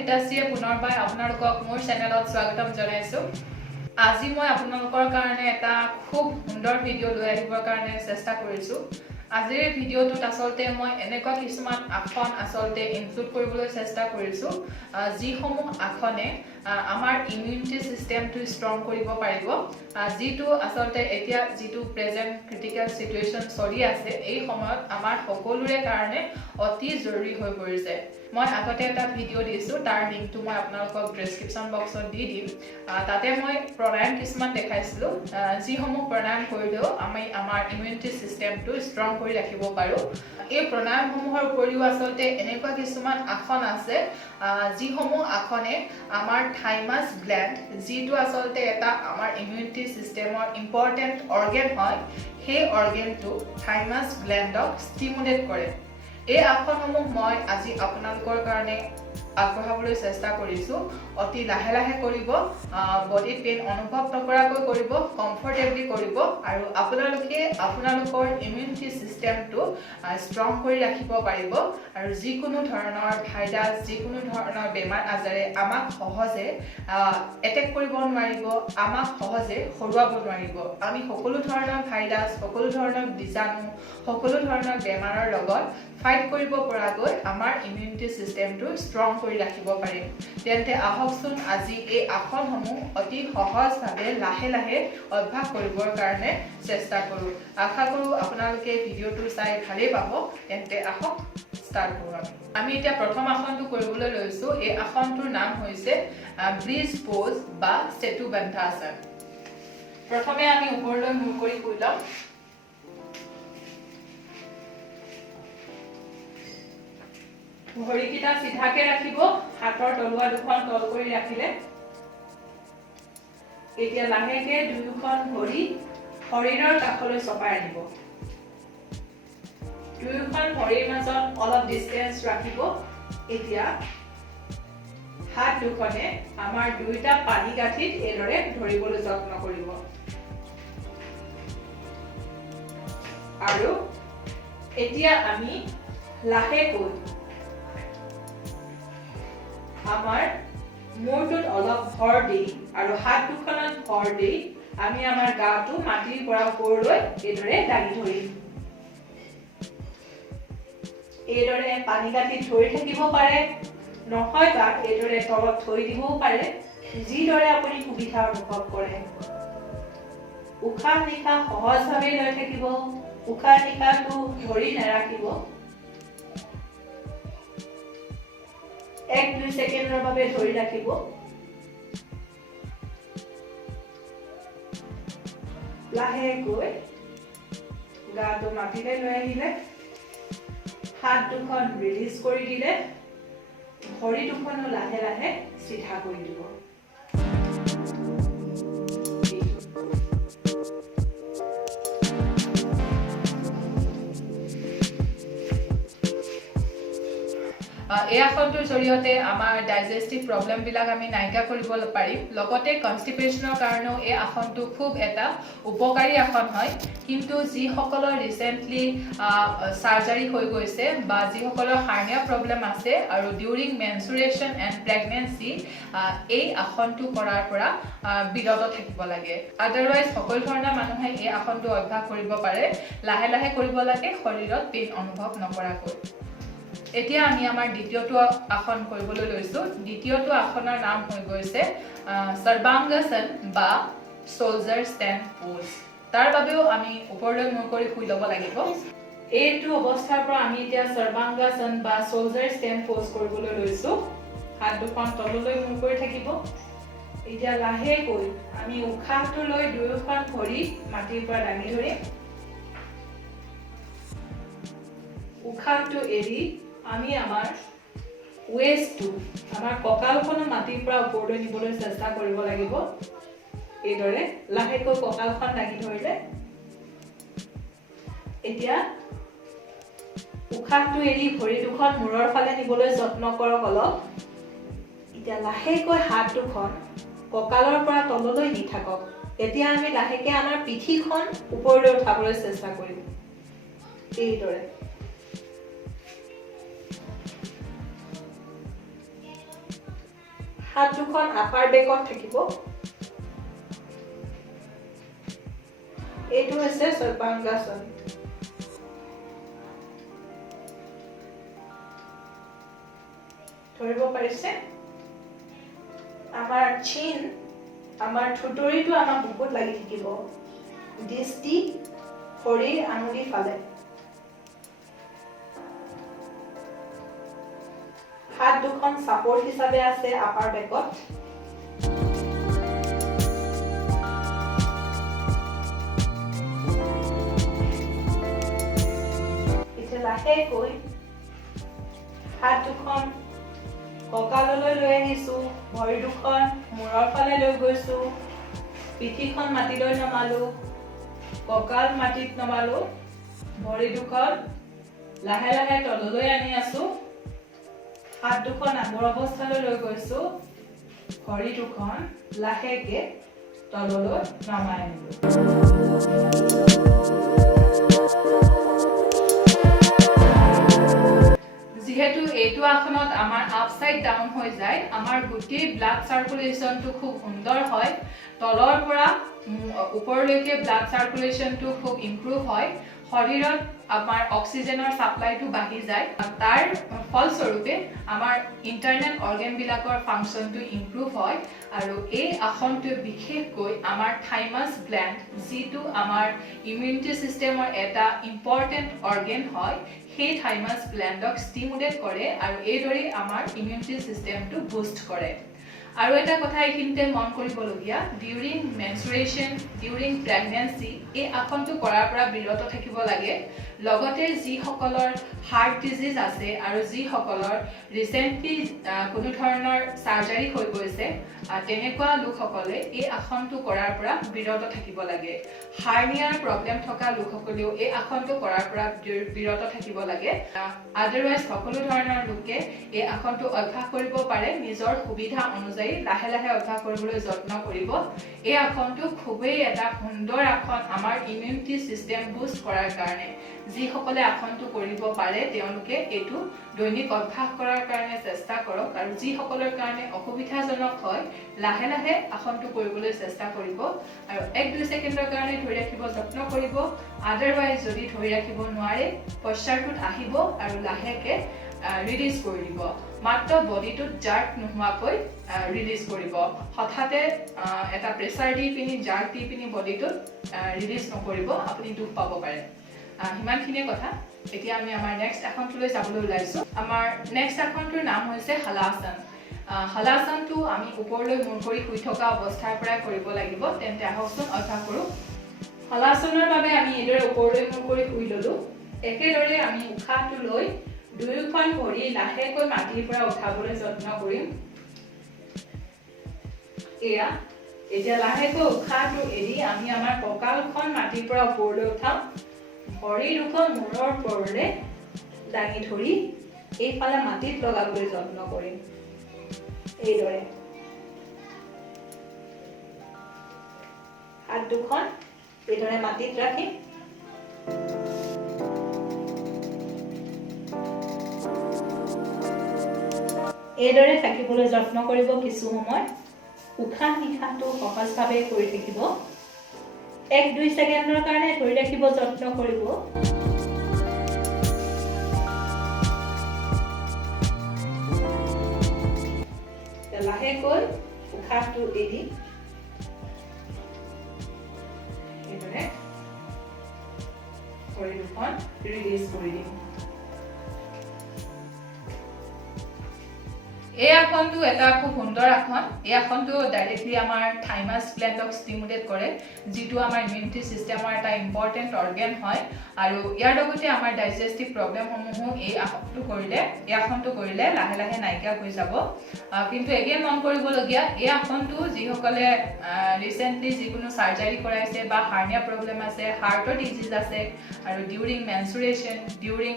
পিতাশ্ৰীয়ে পুনৰবাৰ আপোনালোকক মোৰ চেনেলত স্বাগতম জনাইছোঁ। আজি মই আপোনালোকৰ কাৰণে এটা খুব সুন্দৰ ভিডিঅ' লৈ আহিবৰ কাৰণে চেষ্টা কৰিছোঁ। আজিৰ ভিডিঅ'টোত আচলতে মই এনেকুৱা কিছুমান আসন আচলতে ইনক্লুড কৰিবলৈ চেষ্টা কৰিছোঁ যিসমূহ আসনে আমাৰ ইমিউনিটি চিষ্টেমটো ষ্ট্ৰং কৰিব পাৰিব, যিটো আচলতে এতিয়া যিটো প্ৰেজেণ্ট ক্ৰিটিকেল চিটুৱেশ্যন চলি আছে এই সময়ত আমাৰ সকলোৰে কাৰণে অতি জৰুৰী হৈ পৰিছে। মই আগতে এটা ভিডিঅ' দিছোঁ, তাৰ লিংকটো মই আপোনালোকক ডেছক্ৰিপশ্যন বক্সত দি দিম। তাতে মই প্ৰাণায়াম কিছুমান দেখাইছিলোঁ, যিসমূহ প্ৰাণায়াম কৰিলেও আমি আমাৰ ইমিউনিটি চিষ্টেমটো ষ্ট্ৰং কৰি ৰাখিব পাৰোঁ। এই প্ৰাণায়ামসমূহৰ উপৰিও আচলতে এনেকুৱা কিছুমান আসন আছে যিসমূহ আসনে আমাৰ থাইমাছ গ্লেণ্ড, যিটো আচলতে এটা আমাৰ ইমিউনিটি চিষ্টেমৰ ইম্পৰ্টেণ্ট অৰ্গেন হয়, সেই অৰ্গেনটো থাইমাছ গ্লেণ্ডক ষ্টিমুলেট কৰে। এই আসনসমূহ মই আজি আপোনালোকৰ কাৰণে আগবঢ়াবলৈ চেষ্টা কৰিছোঁ। অতি লাহে লাহে কৰিব, বডিত পেইন অনুভৱ নকৰাকৈ কৰিব, কমফৰ্টেবলি কৰিব আৰু আপোনালোকে আপোনালোকৰ ইমিউনিটি চিষ্টেমটো ষ্ট্ৰং কৰি ৰাখিব পাৰিব আৰু যিকোনো ধৰণৰ ভাইৰাছ, যিকোনো ধৰণৰ বেমাৰ আজাৰে আমাক সহজে এটেক কৰিব নোৱাৰিব, আমাক সহজে হৰুৱাব নোৱাৰিব। আমি সকলো ধৰণৰ ভাইৰাছ, সকলো ধৰণৰ বীজাণু, সকলো ধৰণৰ বেমাৰৰ লগত ফাইট কৰিব পৰাকৈ আমাৰ ইমিউনিটি চিষ্টেমটো ষ্ট্ৰং কৰি ৰাখিব পাৰিম। তেন্তে আহকচোন আজি এই আসনসমূহ অতি সহজভাৱে লাহে লাহে অভ্যাস কৰিবৰ কাৰণে চেষ্টা কৰোঁ। আশা কৰোঁ আপোনালোকে ভিডিঅ'টো চাই ভালেই পাব। তেন্তে আহক ষ্টাৰ্ট কৰোঁ। আমি এতিয়া প্ৰথম আসনটো কৰিবলৈ লৈছোঁ। এই আসনটোৰ নাম হৈছে ব্ৰিজ প'জ বা সেতুবন্ধাসন। প্ৰথমে আমি ওপৰলৈ মূৰ কৰি শুই ল'ম। ভৰিকেইটা চিধাকে ৰাখিব, হাতৰ তলুৱা দুখন তল কৰি ৰাখিলে। এতিয়া লাহেকে দুয়োখন ভৰি শৰীৰৰ কাষলৈ চপাই আনিব। দুয়োখন ভৰিৰ মাজত অলপ ডিষ্টেঞ্চ ৰাখিব। এতিয়া হাত দুখনে আমাৰ দুইটা পানী গাঁঠিত এইদৰে ধৰিবলৈ যত্ন কৰিব আৰু এতিয়া আমি লাহেকৈ আমাৰ মূৰটোত অলপ ভৰ দি আৰু হাত দুখনত ভৰ দি আমি আমাৰ গাটো মাটিৰ পৰা ওপৰলৈ এইদৰে দাঙি ধৰিম। এইদৰে পানী গাঁঠিত ধৰি থাকিব পাৰে, নহয় বা এইদৰে তলত থৈ দিবও পাৰে, যিদৰে আপুনি সুবিধা অনুভৱ কৰে। উশাহ নিশাহ সহজভাৱে লৈ থাকিব, উশাহ নিশাহটো ধৰি নাৰাখিব। 1-2 ছেকেণ্ডৰ বাবে ধৰি ৰাখিব। লাহেকৈ গাটো মাটিলৈ লৈ আহিলে, হাত দুখন ৰিলিজ কৰি দিলে, ভৰি দুখনো লাহে লাহে চিধা কৰি দিব। এই আসনটোৰ জৰিয়তে আমাৰ ডাইজেষ্টিভ প্ৰব্লেমবিলাক আমি নাইকিয়া কৰিব পাৰিম। লগতে কনষ্টিপেশ্যনৰ কাৰণেও এই আসনটো খুব এটা উপকাৰী আসন হয়। কিন্তু যিসকলৰ ৰিচেণ্টলি চাৰ্জাৰী হৈ গৈছে বা যিসকলৰ হাৰ্নিয়া প্ৰব্লেম আছে আৰু ডিউৰিং মেনচুৰেশ্যন এণ্ড প্ৰেগনেঞ্চি, এই আসনটো কৰাৰ পৰা বিৰত থাকিব লাগে। আদাৰৱাইজ সকলো ধৰণৰ মানুহে এই আসনটো অভ্যাস কৰিব পাৰে। লাহে লাহে কৰিব লাগে, শৰীৰত পেইন অনুভৱ নকৰাকৈ। এতিয়া আমি আমাৰ দ্বিতীয়টো আসন কৰিবলৈ লৈছোঁ। দ্বিতীয়টো আসনৰ নাম হৈ গৈছে সৰ্বাংগাসন বা চলজাৰ ষ্টেণ্ড প'জ। তাৰ বাবেও আমি ওপৰলৈ মূৰ কৰি শুই ল'ব লাগিব। এইটো অৱস্থাৰ পৰা আমি এতিয়া সৰ্বাংগাসন বা চলজাৰ ষ্টেণ্ড প'জ কৰিবলৈ লৈছোঁ। হাত দুখন তললৈ মূৰ কৰি থাকিব। এতিয়া লাহেকৈ আমি উশাহটো লৈ দুয়োখন ভৰি মাটিৰ পৰা দাঙি ধৰিম। উশাহটো এৰি আমি আমাৰ ৱেষ্টটো, আমাৰ কঁকালখনো মাটিৰ পৰা ওপৰলৈ নিবলৈ চেষ্টা কৰিব লাগিব। এইদৰে লাহেকৈ কঁকালখন দাঙি ধৰিলে। এতিয়া উশাহটো এৰি ভৰি দুখন মূৰৰ ফালে নিবলৈ যত্ন কৰক অলপ। এতিয়া লাহেকৈ হাত দুখন কঁকালৰ পৰা তললৈ নি থাকক। এতিয়া আমি লাহেকৈ আমাৰ পিঠিখন ওপৰলৈ উঠাবলৈ চেষ্টা কৰিম। এইদৰে হাত দুখন আপাৰ বেকত থাকিব এইটো হৈছে সৰ্বাংগাসন ধৰিব পাৰিছে আমাৰ চিন আমাৰ ঠুটৰিটো আমাৰ বুকুত লাগি থাকিব দৃষ্টি শৰীৰ আঙুলি ফালে হাত দুখন সাপোৰ্ট হিচাপে আছে আপাৰ বেকত এতিয়া লাহেকৈ হাত দুখন কঁকাললৈ লৈ আহিছো ভৰি দুখন মূৰৰ ফালে লৈ গৈছো পিঠিখন মাটিলৈ নমালো কঁকাল মাটিত নমালো ভৰি দুখন লাহে লাহে তললৈ আনি আছো হাত দুখন আগৰ অৱস্থালৈ লৈ গৈছো ভৰি দুখন লাহেকে তললৈ নমাই আনিলো যেহেতু এইটো আসনত আমাৰ আপসাইড ডাউন হৈ যায় আমাৰ গোটেই ব্লাড সাৰ্কুলেশনটো খুব সুন্দৰ হয় তলৰ পৰা ওপৰলৈকে ব্লাড সাৰ্কুলেশনটো খুব ইমপ্ৰুভ হয় শৰীৰত আমাৰ অক্সিজেনৰ সাপ্লাইটো বাঢ়ি যায় তাৰ ফলস্বৰূপে আমাৰ ইন্টাৰনেল অৰ্গান বিলাকৰ ফাংচনটো ইমপ্ৰুভ হয় আৰু এই আসনটো বিশেষকৈ আমাৰ থাইমাছ গ্ল্যান্ড যিটো আমাৰ ইমিউনিটি সিস্টেমৰ এটা ইম্পৰ্টেন্ট অৰ্গান হয় সেই থাইমাছ গ্ল্যান্ডক ষ্টিমুলেট কৰে আৰু এইদৰে আমাৰ ইমিউনিটি সিস্টেমটো বুষ্ট কৰে আৰু এটা কথা এইখিনিতে মন কৰিবলগীয়া ডিউৰিং মেনস্ট্ৰুৱেশ্যন ডিউৰিং প্ৰেগনেন্সি এই আসনটো কৰাৰ পৰা বিৰত থাকিব লাগে লগতে যিসকলৰ হাৰ্ট ডিজিজ আছে আৰু যিসকলৰ ৰিসেন্টলি কোনো ধৰণৰ সাৰ্জাৰী হৈ গৈছে তেনেকুৱা লোকসকলে এই আসনটো কৰাৰ পৰা বিৰত থাকিব লাগে হাৰ্নিয়াৰ প্ৰব্লেম থকা লোকসকলেও এই আসনটো কৰাৰ পৰা বিৰত থাকিব লাগে আদাৰৱাইজ সকলো ধৰণৰ লোকে এই আসনটো অভ্যাস কৰিব পাৰে নিজৰ সুবিধা অনুযায়ী লাহে লাহে অভ্যাস কৰিবলৈ যত্ন কৰিব এই আসনটো খুবেই এটা সুন্দৰ আসন আমাৰ ইমিউনিটি সিস্টেম বুষ্ট কৰাৰ কাৰণে যিসকলে আসনটো কৰিব পাৰে তেওঁলোকে এইটো দৈনিক অভ্যাস কৰাৰ কাৰণে চেষ্টা কৰক আৰু যিসকলৰ কাৰণে অসুবিধাজনক হয় লাহে লাহে আসনটো কৰিবলৈ চেষ্টা কৰিব আৰু 1-2 সেকেন্ডৰ কাৰণে ধৰি ৰাখিব যত্ন কৰিব আদাৰৱাইজ যদি ধৰি ৰাখিব নোৱাৰে পশ্চাৰটোত আহিব আৰু লাহেকে ৰিলিজ কৰি দিব মাত্ৰ বডিটোত জাৰ্ক নোহোৱাকৈ ৰিলিজ কৰিব হঠাতে এটা প্ৰেছাৰ দি পিনি জাৰ্ক দি পিনি বডিটোত ৰিলিজ নকৰিব আপুনি দুখ পাব পাৰে হিমানখিনিয়ে কথা এতিয়া আমি আমাৰ নেক্সট আসনটোলৈ যাবলৈ ওলাইছো আমাৰ নেক্সট আসনটোৰ নাম হৈছে হলাসন হলাসনটো আমি ওপৰলৈ মূৰ কৰি শুই থকা অৱস্থাৰ পৰা কৰিব লাগিব তেন্তে আহকচোন অভ্যাস কৰোঁ হলাসনৰ বাবে আমি এইদৰে ওপৰলৈ মূৰ কৰি শুই ললো একেদৰে আমি উশাহটো লৈ দুয়োখন ভৰি লাহেকৈ মাটিৰ পৰা উঠাবলৈ যত্ন কৰিম এয়া এতিয়া লাহেকৈ উশাহটো এৰি আমি আমাৰ কঁকালখন মাটিৰ পৰা ওপৰলৈ উঠাম ভৰি দুখন মূৰৰ ওপৰলৈ দাঙি ধৰি এইফালে মাটিত লগাবলৈ যত্ন কৰিম এইদৰে হাত দুখন এইদৰে মাটিত ৰাখি এইদৰে থাকিবলৈ যত্ন কৰিব কিছু সময় উশাহ নিশাহটো সহজভাৱে কৰি থাকিব 1-2 সেকেন্ডৰ কাৰণে ধৰি ৰাখিব যত্ন কৰিব লাহেকৈ উশাহটো এৰি এইদৰে ভৰি দুখন ৰিলিজ কৰি দিম এই আসনটো এটা খুব সুন্দৰ আসন এই আসনটো ডাইৰেক্টলি আমাৰ থাইমাছ গ্ল্যান্ডক ষ্টিমুলেট কৰে যিটো আমাৰ ইমিউনিটি সিস্টেমৰ এটা ইম্পৰ্টেন্ট অৰ্গান হয় আৰু ইয়াৰ লগতে আমাৰ ডাইজেষ্টিভ প্ৰব্লেমসমূহো এই আসনটো কৰিলে লাহে লাহে নাইকিয়া হৈ যাব কিন্তু এগেইন মন কৰিবলগীয়া এই আসনটো যিসকলে ৰিসেন্টলি যিকোনো সাৰ্জাৰী কৰাইছে বা হাৰ্নিয়া প্ৰব্লেম আছে হাৰ্টৰ ডিজিজ আছে আৰু ডিউৰিং মেনস্ট্ৰুৱেশ্যন ডিউৰিং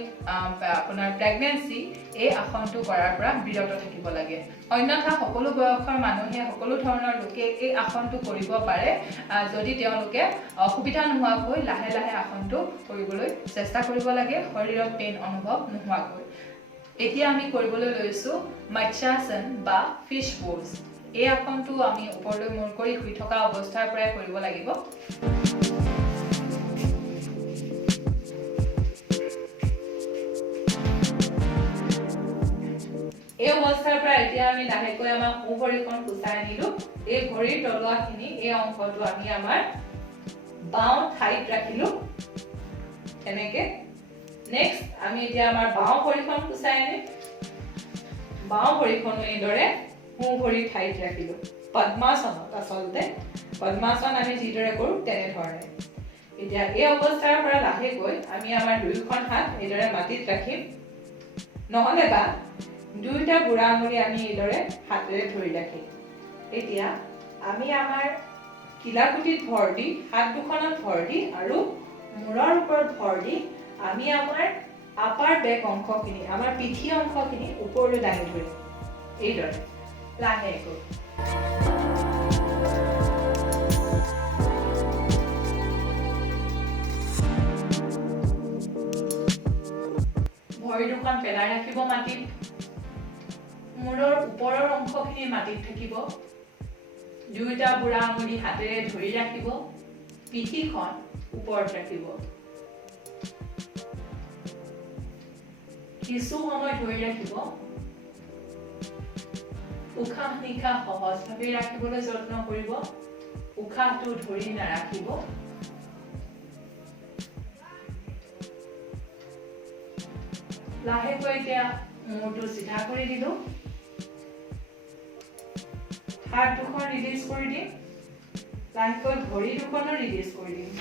আপোনাৰ প্ৰেগনেন্সি এই আসনটো কৰাৰ পৰা বিৰত থাকিব লাগে অন্যথা সকলো বয়সৰ মানুহে সকলো ধৰণৰ লোকে এই আসনটো কৰিব পাৰে যদি তেওঁলোকে অসুবিধা নোহোৱাকৈ লাহে লাহে আসনটো কৰিবলৈ চেষ্টা কৰিব লাগে শৰীৰত পেইন অনুভৱ নোহোৱাকৈ এতিয়া আমি কৰিবলৈ লৈছো মৎস্যাসন বা ফিশ পোজ। এই আসনটো আমি ওপৰলৈ মূৰ কৰি শুই থকা অৱস্থাৰ পৰাই কৰিব লাগিব। এই অৱস্থাৰ পৰা এতিয়া আমি লাহেকৈ আমাৰ সোঁ ভৰিখন খোঁচাই আনিলো। এই ভৰিৰ তলুৱাখিনি এই অংশটো আমি আমাৰ বাওঁ ঠাইত ৰাখিলো এনেকে। নেক্সট আমি এতিয়া আমাৰ বাওঁ ভৰিখন খোঁচাই আনিম। বাওঁ ভৰিখন এইদৰে সোঁ ভৰিৰ ঠাইত ৰাখিলো। পদ্মাসনত আচলতে পদ্মাসন আমি যিদৰে কৰো তেনেধৰণে। এতিয়া এই অৱস্থাৰ পৰা লাহেকৈ আমি আমাৰ দুয়োখন হাত এইদৰে মাটিত ৰাখিম। নহলে বা দুইটা বুঢ়া আঙুলি আমি এইদৰে হাতেৰে ধৰি ৰাখিম। এতিয়া আমি আমাৰ কিলাকুটিত ভৰ দি, হাত দুখনত ভৰ দি আৰু মূৰৰ ওপৰত ভৰ দি আমি আমাৰ আপাৰ বেক অংশখিনি, আমাৰ পিঠি অংশখিনি ওপৰলৈ দাঙি ধৰিম এইদৰে লাহেকৈ। ভৰি দুখন পেলাই ৰাখিব মাটিত। মূৰৰ ওপৰৰ অংশখিনি মাটিত থাকিব। দুইটা বুঢ়া আঙুলি হাতেৰে ধৰি ৰাখিব। পিঠিখন ওপৰত ৰাখিব। কিছু সময় ধৰি ৰাখিব। উশাহ নিশাহ সহজভাৱে ৰাখিবলৈ যত্ন কৰিব। উশাহটো ধৰি নাৰাখিব। লাহেকৈ এতিয়া মূৰটো চিধা কৰি দিলো। হাত দুখন ৰিলিজ কৰি দিম। লাহেকৈ ভৰি দুখনো ৰিলিজ কৰি দিম।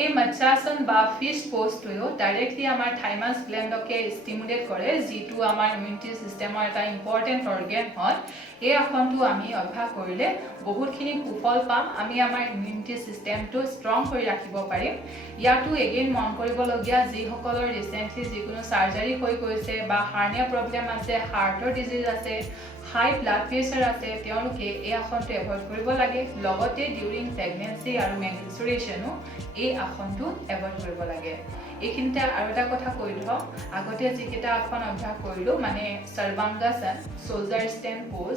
এই মৎস্যাসন বা ফিশ পোজটোও ডাইৰেক্টলি আমাৰ থাইমাছ গ্লেণ্ডকে ষ্টিমুলেট কৰে, যিটো আমাৰ ইমিউনিটি চিষ্টেমৰ এটা ইম্পৰ্টেণ্ট অৰ্গেন হয়। এই আসনটো আমি অভ্যাস কৰিলে বহুতখিনি সুফল পাম। আমি আমাৰ ইমিউনিটি চিষ্টেমটো ষ্ট্ৰং কৰি ৰাখিব পাৰিম। ইয়াতো এগেইন মন কৰিবলগীয়া, যিসকলৰ ৰিচেণ্টলি যিকোনো চাৰ্জাৰী হৈ গৈছে বা হাৰ্নিয়া প্ৰব্লেম আছে, হাৰ্টৰ ডিজিজ আছে, হাই ব্লাড প্ৰেছাৰ আছে, তেওঁলোকে এই আসনটো এভইড কৰিব লাগে। লগতে ডিউৰিং প্ৰেগনেঞ্চি আৰু মেনষ্ট্ৰুৱেশ্যনো এই আসনটো এভইড কৰিব লাগে। এইখিনিতে আৰু এটা কথা কৈ লওঁ, আগতে যিকেইটা আসন অভ্যাস কৰিলোঁ, মানে সৰ্বাংগাসন, শোল্ডাৰ ষ্টেণ্ড পোজ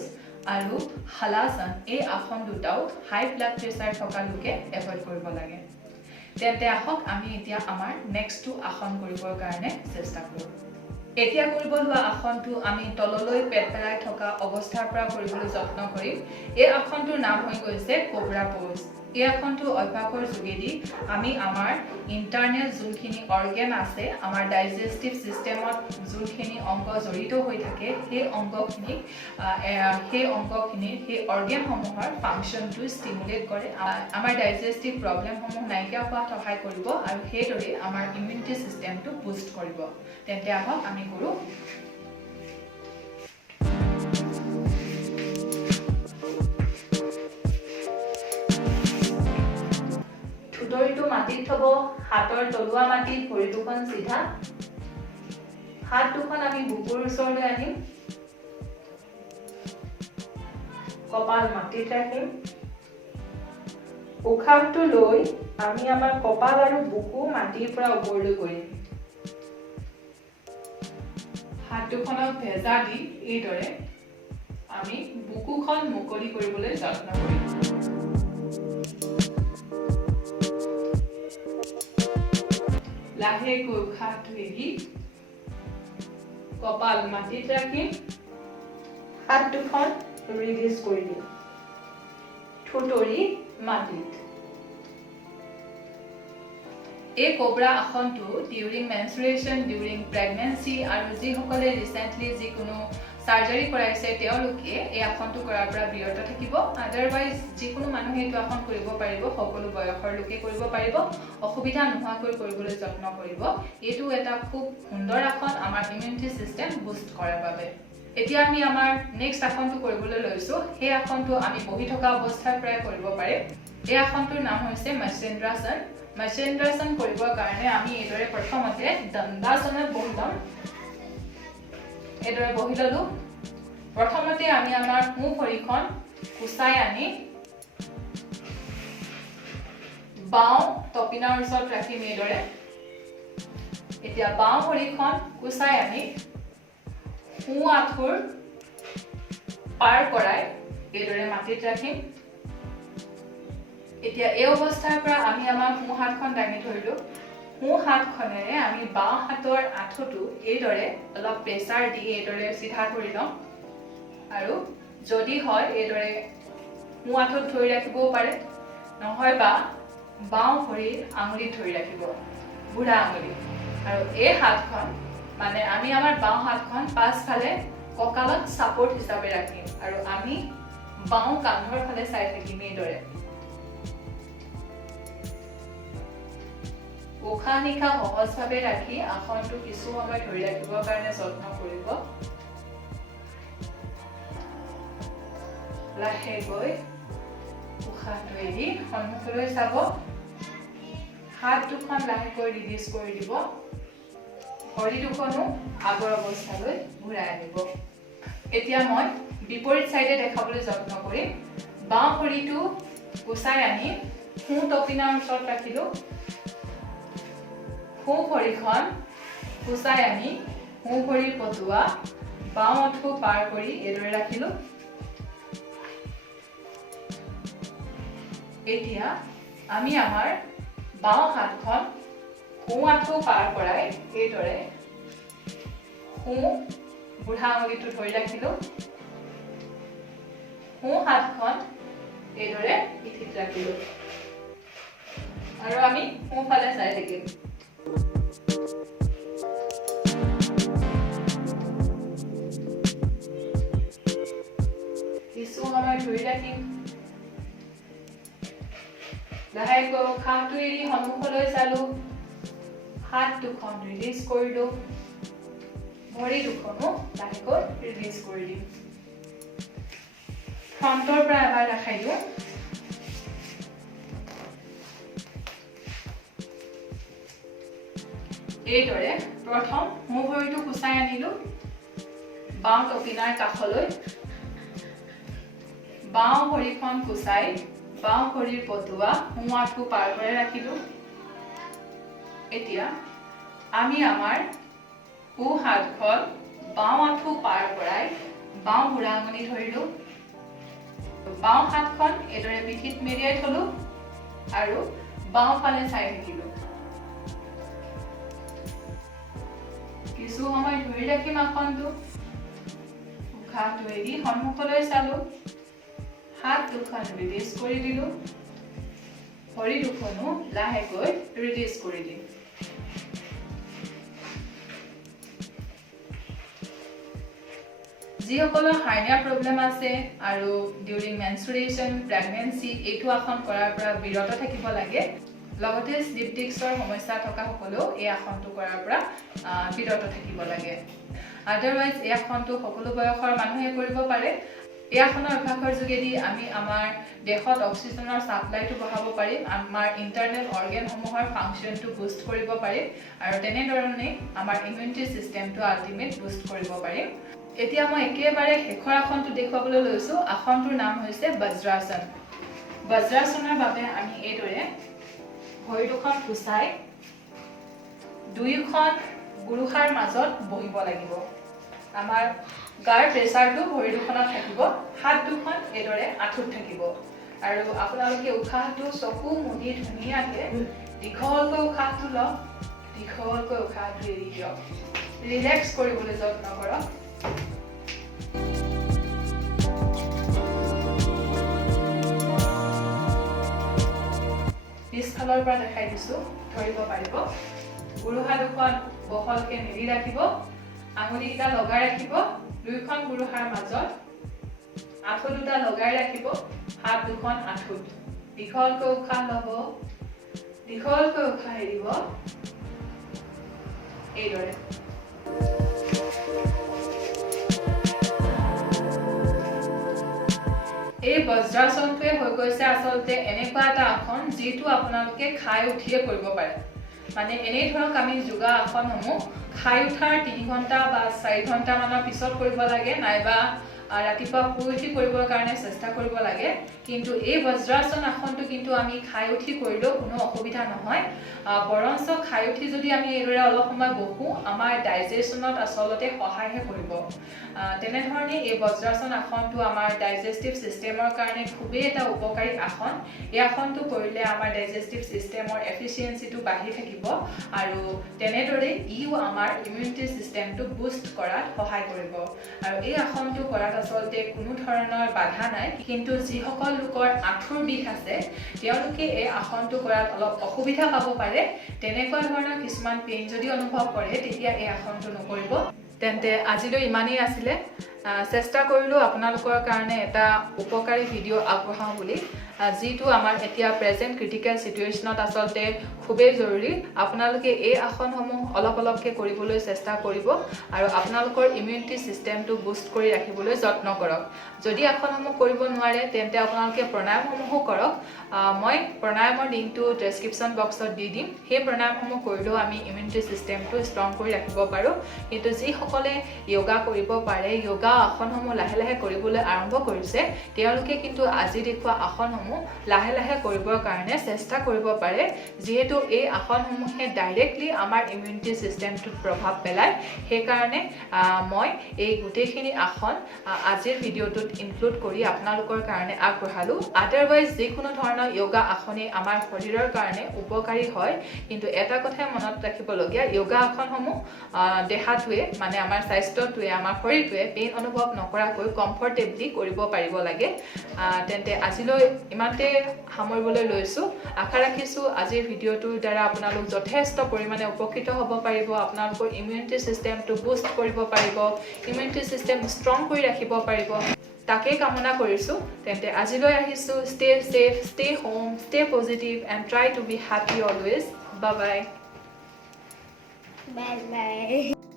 আৰু হালাসন, এই আসন দুটাও হাই ব্লাড প্ৰেছাৰ থকা লোকে এভইড কৰিব লাগে। তেন্তে আহক আমি এতিয়া আমাৰ নেক্সটটো আসন কৰিবৰ কাৰণে চেষ্টা কৰোঁ। এতিয়া কৰিব লোৱা আসনটো আমি তললৈ পেট পেলাই থকা অৱস্থাৰ পৰা কৰিবলৈ যত্ন কৰিম। এই আসনটোৰ নাম হৈ গৈছে কোবৰা পোজ। এই আসনটো অভ্যাসৰ যোগেদি আমি আমাৰ ইণ্টাৰনেল যোনখিনি অৰ্গেন আছে, আমাৰ ডাইজেষ্টিভ চিষ্টেমত যোনখিনি অংগ জড়িত হৈ থাকে, সেই অৰ্গেনসমূহৰ ফাংচনটো ষ্টিমুলেট কৰে। আমাৰ ডাইজেষ্টিভ প্ৰব্লেমসমূহ নাইকিয়া হোৱাত সহায় কৰিব আৰু সেইদৰে আমাৰ ইমিউনিটি চিষ্টেমটো বুষ্ট কৰিব। তেন্তে আহক আমি কৰোঁ। ঠুটৰিটো মাটিত থব, হাতৰ তলুৱা মাটিত, ভৰি দুখন চিধা। হাত দুখন আমি বুকুৰ ওচৰলৈ আনিম। কপাল মাটিত ৰাখিম। উশাহটো লৈ আমি আমাৰ কপাল আৰু বুকু মাটিৰ পৰা ওপৰলৈ কৰিম। হাত দুখনক ভেজা দি এইদৰে আমি বুকুখন মুকলি কৰিবলৈ যত্ন কৰিম। লাহেকৈ উশাহটো এৰি কপাল মাটিত ৰাখিম। হাত দুখন ৰিলিজ কৰি দিম। ঠুটৰি মাটিত। এই কোবৰা আসনটো ডিউৰিং মেনষ্ট্ৰুৱেশ্যন, ডিউৰিং প্ৰেগনেঞ্চি আৰু যিসকলে ৰিচেণ্টলি যিকোনো চাৰ্জাৰী কৰাইছে তেওঁলোকে এই আসনটো কৰাৰ পৰা বিৰত থাকিব। আদাৰৱাইজ যিকোনো মানুহে এইটো আসন কৰিব পাৰিব, সকলো বয়সৰ লোকে কৰিব পাৰিব। অসুবিধা নোহোৱাকৈ কৰিবলৈ যত্ন কৰিব। এইটো এটা খুব সুন্দৰ আসন আমাৰ ইমিউনিটি চিষ্টেম বুষ্ট কৰাৰ বাবে। এতিয়া আমি আমাৰ নেক্সট আসনটো কৰিবলৈ লৈছোঁ। সেই আসনটো আমি বহি থকা অৱস্থাৰ পৰাই কৰিব পাৰিম। এই আসনটোৰ নাম হৈছে মৎস্যেন্দ্ৰাসন। মৎস্যেন্দ্ৰাসন কৰিবৰ কাৰণে আমি এইদৰে প্ৰথমতে দণ্ডাসনত বহি ল'ম। এইদৰে বহি ল'লোঁ। প্ৰথমতে আমি আমাৰ সোঁ ভৰিখন কুচাই আনি বাওঁ টপিনাৰ ওচৰত ৰাখিম এইদৰে এতিয়া বাওঁ ভৰিখন কুচাই আনি সোঁ আঁঠুৰ পাৰ কৰাই এইদৰে মাটিত ৰাখিম এতিয়া এই অৱস্থাৰ পৰা আমি আমাৰ সোঁ হাতখন দাঙি ধৰিলো সোঁ হাতখনেৰে আমি বাওঁ হাতৰ আঁঠুটো এইদৰে অলপ প্ৰেছাৰ দি এইদৰে চিধা কৰি লম আৰু যদি হয় এইদৰে সোঁ আঁঠুত ধৰি ৰাখিবও পাৰে নহয় বা বাওঁ ভৰিৰ আঙুলিত ধৰি ৰাখিব বুঢ়া আঙুলি আৰু এই হাতখন মানে আমি আমাৰ বাওঁ হাতখন পাছফালে কঁকালত সাপোৰ্ট হিচাপে ৰাখিম আৰু আমি বাওঁ কান্ধৰ ফালে চাই থাকিম এইদৰে উশাহ নিশাহ সহজভাৱে ৰাখি আসনটো কিছু সময় ধৰি ৰাখিবৰ কাৰণে যত্ন কৰিব লাহেকৈ উশাহটো এৰি সন্মুখলৈ চাব হাত দুখন লাহেকৈ ৰিলিজ কৰি দিব ভৰি দুখনো আগৰ অৱস্থালৈ ঘূৰাই আনিব এতিয়া মই বিপৰীত চাইডে দেখাবলৈ যত্ন কৰিম বাওঁ ভৰিটো কুচাই আনি সোঁ টপিনাৰ ওচৰত ৰাখিলো সোঁ ভৰিখন কুচাই আনি সোঁ ভৰিৰ পতুৱা বাওঁ আঁঠু পাৰ কৰি এইদৰে ৰাখিলো এতিয়া আমি আমাৰ বাওঁ হাতখন সোঁ আঁঠু পাৰ কৰাই এইদৰে সোঁ বুঢ়া আঙুলিটো ধৰি ৰাখিলো সোঁ হাতখন এইদৰে পিঠিত ৰাখিলো আৰু আমি সোঁফালে চাই থাকিম কিছু সময় ধৰি ৰাখিম লাহেকৈ উশাহটো এৰি সন্মুখলৈ চালো হাত দুখন ৰিলিজ কৰিলো ভৰি দুখনো লাহেকৈ ৰিলিজ কৰি দিম ফ্ৰণ্টৰ পৰা এবাৰ দেখাই দিওঁ এইদৰে প্ৰথম সোঁ ভৰিটো কুচাই আনিলো বাওঁ টপিনাৰ কাষলৈ বাওঁ ভৰিখন কুচাই বাওঁ ভৰিৰ পতুৱা সোঁ আঁঠু পাৰ কৰি ৰাখিলো এতিয়া আমি আমাৰ সোঁ হাতখন বাওঁ আঁঠু পাৰ কৰাই বাওঁ বুঢ়া আঙুলি ধৰিলো বাওঁ হাতখন এইদৰে পিঠিত মেৰিয়াই থলো আৰু বাওঁ ফালে চাই থাকিলো কিছু সময় ধৰি ৰাখিম আসনটো উশাহটো এৰি সন্মুখলৈ চালো হাত দুখন ৰিলিজ কৰি দিলো ভৰি দুখনো লাহেকৈ ৰিলিজ কৰি দিম যিসকলৰ হাৰ্নিয়া প্ৰব্লেম আছে আৰু ডিউৰিং মেনষ্ট্ৰুৱেশ্যন প্ৰেগনেন্সি এইটো আসন কৰাৰ পৰা বিৰত থাকিব লাগে লগতে স্লিপ ডিস্কৰ সমস্যা থকা সকলেও এই আসনটো কৰাৰ পৰা বিৰত থাকিব লাগে আদাৰৱাইজ এই আসনটো সকলো বয়সৰ মানুহে কৰিব পাৰে এই আসনৰ অভ্যাসৰ যোগেদি আমি আমাৰ দেহত অক্সিজেনৰ সাপ্লাইটো বঢ়াব পাৰিম আমাৰ ইন্টাৰনেল অৰ্গেনসমূহৰ ফাংচনটো বুষ্ট কৰিব পাৰিম আৰু তেনেধৰণে আমাৰ ইমিউনিটি সিস্টেমটো আল্টিমেট বুষ্ট কৰিব পাৰিম এতিয়া মই একেবাৰে শেষৰ আসনটো দেখুৱাবলৈ লৈছো আসনটোৰ নাম হৈছে বজ্ৰাসন বজ্ৰাসনৰ বাবে আমি এইদৰে ভৰি দুখন কুচাই দুইখন গুৰুহাৰ মাজত বহিব লাগিব আমাৰ গাৰ প্ৰেছাৰটো ভৰি দুখনত থাকিব হাত দুখন এইদৰে আঁঠুত থাকিব আৰু আপোনালোকে উশাহটো চকু মুদি ধুনীয়াকৈ দীঘলকৈ উশাহটো লওক দীঘলকৈ উশাহটো এৰি দিয়ক ৰিলেক্স কৰিবলৈ যত্ন কৰক পিছফালৰ পৰা দেখাই দিছো ধৰিব পাৰিব গুৰুহা দুখন বহলকৈ মেলি ৰাখিব আঙুলিকেইটা লগাই ৰাখিব দুইখন গুৰুহাৰ মাজত আঁঠু দুটা লগাই ৰাখিব হাত দুখন আঁঠুত দীঘলকৈ উশাহ ল'ব দীঘলকৈ উশাহ এৰিব এইদৰে এই বজ্ৰাসনটোৱে হৈ গৈছে আচলতে এনেকুৱা এটা আসন যিটো আপোনালোকে খাই উঠিয়ে কৰিব পাৰে মানে এনেই ধৰক আমি যোগা আসনসমূহ খাই উঠাৰ 3 ঘণ্টা বা 4 ঘণ্টা মানৰ পিছত কৰিব লাগে নাইবা ৰাতিপুৱা শুই উঠি কৰিবৰ কাৰণে চেষ্টা কৰিব লাগে কিন্তু এই বজ্ৰাসন আসনটো কিন্তু আমি খাই উঠি কৰিলেও কোনো অসুবিধা নহয় বৰঞ্চ খাই উঠি যদি আমি এইদৰে অলপ সময় বহো আমাৰ ডাইজেশ্যনত আচলতে সহায়হে কৰিব তেনেধৰণে এই বজ্ৰাসন আসনটো আমাৰ ডাইজেষ্টিভ চিষ্টেমৰ কাৰণে খুবেই এটা উপকাৰী আসন এই আসনটো কৰিলে আমাৰ ডাইজেষ্টিভ চিষ্টেমৰ এফিচিয়েঞ্চিটো বাঢ়ি থাকিব আৰু তেনেদৰে ইও আমাৰ ইমিউনিটি চিষ্টেমটো বুষ্ট কৰাত সহায় কৰিব আৰু এই আসনটো কৰাত আচলতে কোনো ধৰণৰ বাধা নাই কিন্তু যিসকল লোকৰ আঁঠুৰ বিষ আছে তেওঁলোকে এই আসনটো কৰাত অলপ অসুবিধা পাব পাৰে তেনেকুৱা ধৰণৰ কিছুমান পেইন যদি অনুভৱ কৰে তেতিয়া এই আসনটো নকৰিব তেন্তে আজিলৈ ইমানেই আছিলে চেষ্টা কৰিলোঁ আপোনালোকৰ কাৰণে এটা উপকাৰী ভিডিঅ' আগবঢ়াওঁ বুলি যিটো আমাৰ এতিয়া প্ৰেজেণ্ট ক্ৰিটিকেল চিটুৱেশ্যনত আচলতে খুবেই জৰুৰী আপোনালোকে এই আসনসমূহ অলপকৈ কৰিবলৈ চেষ্টা কৰিব আৰু আপোনালোকৰ ইমিউনিটি চিষ্টেমটো বুষ্ট কৰি ৰাখিবলৈ যত্ন কৰক যদি আসনসমূহ কৰিব নোৱাৰে তেন্তে আপোনালোকে প্ৰাণায়ামসমূহো কৰক মই প্ৰাণায়ামৰ লিংকটো ডেছক্ৰিপশ্যন বক্সত দি দিম সেই প্ৰাণায়ামসমূহ কৰিলেও আমি ইমিউনিটি চিষ্টেমটো ষ্ট্ৰং কৰি ৰাখিব পাৰোঁ কিন্তু যিসকলে য়োগা কৰিব পাৰে য়োগা আসনসমূহ লাহে লাহে কৰিবলৈ আৰম্ভ কৰিছে তেওঁলোকে কিন্তু আজি দেখুওৱা আসনসমূহ লাহে লাহে কৰিবৰ কাৰণে চেষ্টা কৰিব পাৰে যিহেতু এই আসনসমূহে ডাইৰেক্টলি আমাৰ ইমিউনিটি চিষ্টেমটোত প্ৰভাৱ পেলায় সেইকাৰণে মই এই গোটেইখিনি আসন আজিৰ ভিডিঅ'টোত ইনক্লুড কৰি আপোনালোকৰ কাৰণে আগবঢ়ালোঁ আদাৰৱাইজ যিকোনো ধৰণৰ য়োগা আসনেই আমাৰ শৰীৰৰ কাৰণে উপকাৰী হয় কিন্তু এটা কথাই মনত ৰাখিবলগীয়া য়োগা আসনসমূহ দেহাটোৱে মানে আমাৰ স্বাস্থ্যটোৱে আমাৰ শৰীৰটোৱে পেইন অনুভৱ নকৰাকৈ কমফৰ্টেবলি কৰিব পাৰিব লাগে তেন্তে আজিলৈ ইমানতে সামৰিবলৈ লৈছোঁ আশা ৰাখিছোঁ আজিৰ ভিডিঅ'টোৰ দ্বাৰা আপোনালোক যথেষ্ট পৰিমাণে উপকৃত হ'ব পাৰিব আপোনালোকৰ ইমিউনিটি চিষ্টেমটো বুষ্ট কৰিব পাৰিব ইমিউনিটি চিষ্টেম ষ্ট্ৰং কৰি ৰাখিব পাৰিব তাকেই কামনা কৰিছোঁ তেন্তে আজিলৈ আহিছোঁ stay safe stay home stay positive and try to be happy always bye bye Bye bye.